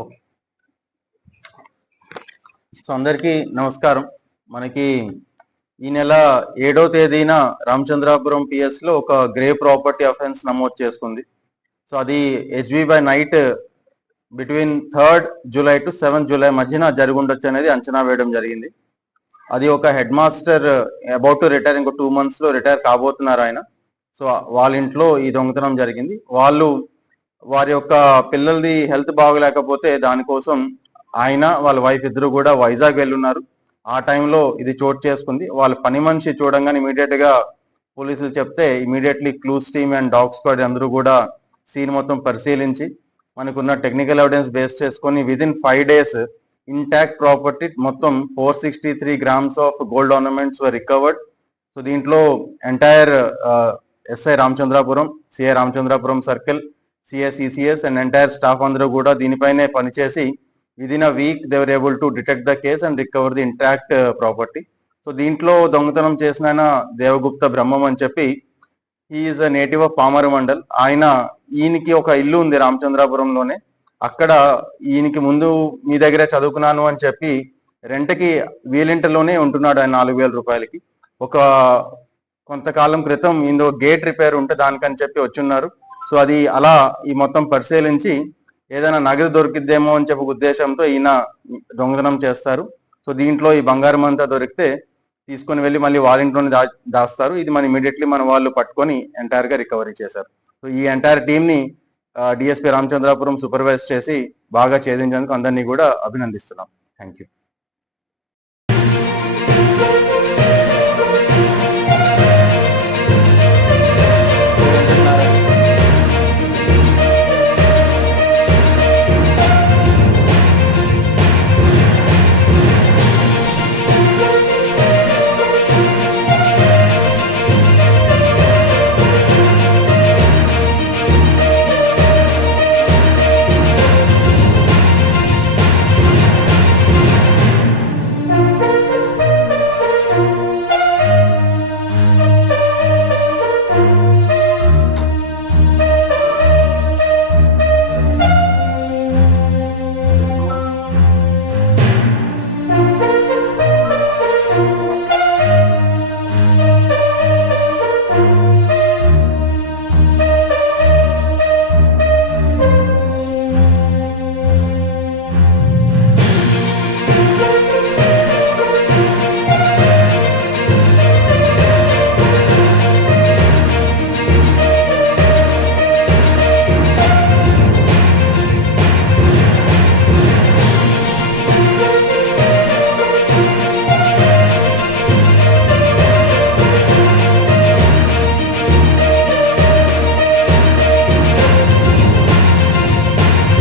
Okay. So అందరికీ నమస్కారం. మనకి ఈ నెల 7వ తేదీన రామచంద్రాపురం పిఎస్ లో ఒక గ్రే ప్రాపర్టీ అఫెన్స్ నమోదు చేసుకుంది. సో అది HB by night between 3rd July to 7th July మధ్యన జరుగుండొచ్చు అనేది అంచనా వేయడం జరిగింది. అది ఒక head master about to retire, ఇంకో 2 months లో రిటైర్ కాబోతున్నారు ఆయన. సో వాళ్ళ ఇంట్లో ఈ దొంగతనం జరిగింది. వారి యొక్క పిల్లలది హెల్త్ బాగలేకపోతే దానికోసం ఆయన వాళ్ళ వైఫ్ ఇద్దరు కూడా వైజాగ్ వెళ్ళున్నారు. ఆ టైంలో ఇది చోటు చేసుకుంది. వాళ్ళ పని మనిషి చూడంగానే ఇమీడియట్ గా పోలీసులు చెప్తే immediately clues team and dog squad అందరూ కూడా సీన్ మొత్తం పరిశీలించి మనకున్న టెక్నికల్ ఎవిడెన్స్ బేస్ చేసుకొని విదిన్ 5 days ఇంటాక్ట్ ప్రాపర్టీ మొత్తం 463 grams of gold ornaments were recovered. So దీంట్లో entire SI Ramachandrapuram, CI Ramachandrapuram circle, CS and entire staff అందరూ కూడా దీనిపైనే పనిచేసి within a week they were able to detect the case and recover the intact property. So దీంట్లో దొంగతనం చేసిన ఆయన దేవగుప్త బ్రహ్మం అని చెప్పి, he's a native of Pamarru mandal. ఈయనకి ఒక ఇల్లు ఉంది రామచంద్రాపురంలోనే. అక్కడ ఈయనకి ముందు మీ దగ్గరే చదువుకున్నాను అని చెప్పి రెంట్కి వీలింటలోనే ఉంటున్నాడు ఆయన 4,000 రూపాయలకి. కొంతకాలం క్రితం ఇందో గేట్ రిపేర్ ఉంటే దానికని చెప్పి వచ్చున్నారు. సో అది అలా ఈ మొత్తం పరిశీలించి ఏదైనా నగదు దొరికిద్దేమో అని చెప్పి ఉద్దేశంతో ఈయన దొంగతనం చేస్తారు. సో దీంట్లో ఈ బంగారం అంతా దొరికితే తీసుకొని వెళ్ళి మళ్ళీ వాళ్ళ ఇంట్లోనే దాస్తారు. ఇది మన ఇమీడియట్లీ మన వాళ్ళు పట్టుకొని ఎంటైర్ గా రికవరీ చేశారు. సో ఈ ఎంటైర్ టీమ్ ని డిఎస్పీ రామచంద్రాపురం సూపర్వైజ్ చేసి బాగా ఛేదించేందుకు అందరినీ కూడా అభినందిస్తున్నాం. Thank you.